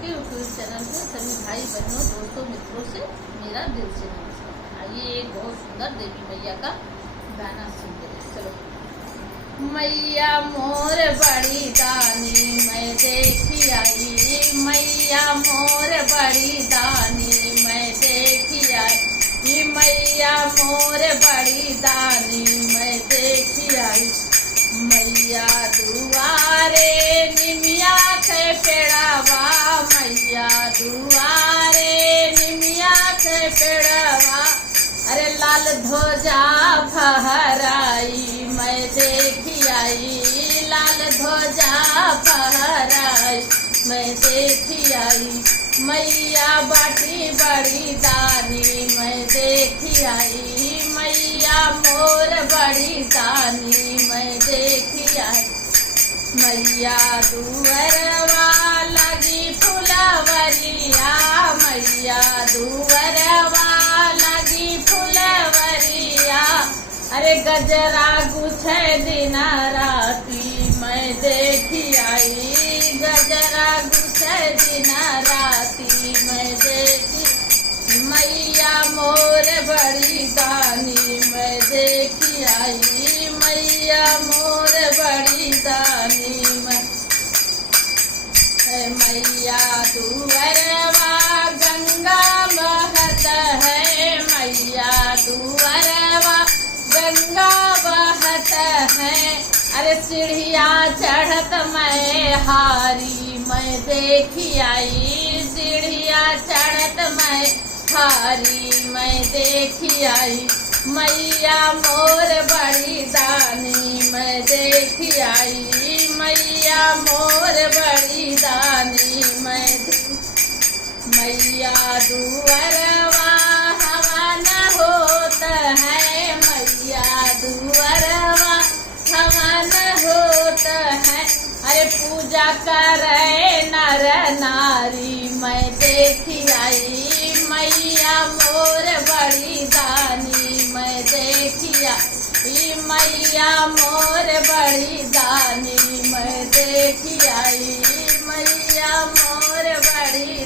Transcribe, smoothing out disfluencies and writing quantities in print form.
के YouTube channel पे सभी भाई बहनों दोस्तों मित्रों से मेरा दिल से नमस्कार। आइए एक बहुत सुंदर देवी मैया का गाना सुनते हैं। चलो। मैया मोर बड़ी दानी मैं देखी आई, मैया मोर बड़ी दानी मैं देखी आई, मैया मोर बड़ी दानी मैं देखी आई। मैया दुआरे निमिया के पेड़वा, मैया दुआरे निमिया के पेड़वा, अरे लाल ध्वजा फहराई मैं देखी आई, लाल ध्वजा फहराई मैं देखी आई। मैया बाटी बड़ी दानी मैं देखी आई, मैया मोर बड़ी दानी मैं देखी आई। मैया दुअरवा लगी फुलवरिया, मैया दुअरवा लगी फुलवरिया, अरे गजरा गुछे दिन राती मैं देखी आई, गजरा गुछे दिन राती मैं देखी। मैया मोर बड़ी दानी मैं देखी आई, मैया मोर बड़ी दानी मैं। मैया दुअरवा गंगा बहत है, मैया दुअरवा गंगा बहत है, अरे सीढ़िया चढ़त मैं हारी मैं देखी आई, सीढ़िया चढ़त मैं हारी मैं देखी आई। मैया मोर बड़ी दानी मैं देखी आई, मैया मोर बड़ी दानी मैं। मैया दुअरवा हवन होत है, मैया दुअरवा हवन होत है, अरे पूजा करे नर नारी मैं देखी आई, मैया मोर बड़ी दानी मैं देखी आई, मैया मोर बड़ी दानी मैं देखी आई, मैया मोर बड़ी।